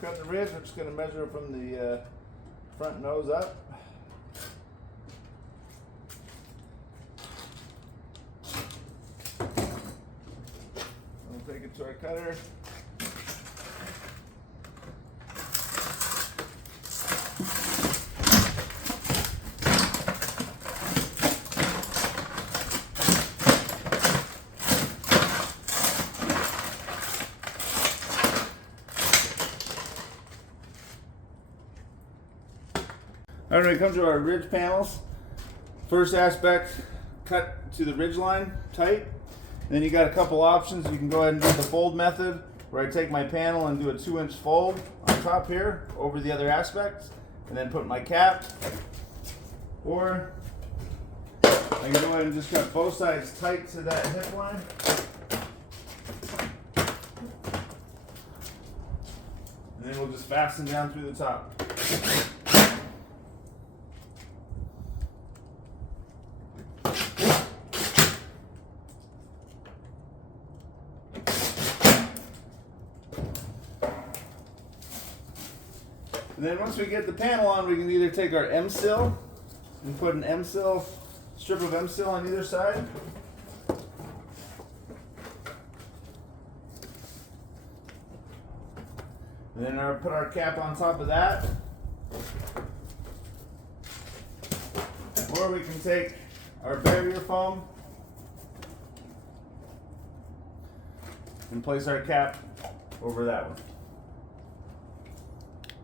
cutting the ridge, we're just going to measure from the front nose up. We'll take it to our cutter. Alright, when we come to our ridge panels, first aspect, cut to the ridge line, tight. Then you got a couple options. You can go ahead and do the fold method, where I take my panel and do a 2-inch fold on top here, over the other aspects, and then put my cap. Or I can go ahead and just cut both sides tight to that hip line. And then we'll just fasten down through the top. And then once we get the panel on, we can either take our M-sill and put an M-sill, strip of M-sill on either side. And then put our cap on top of that. Or we can take our barrier foam and place our cap over that one.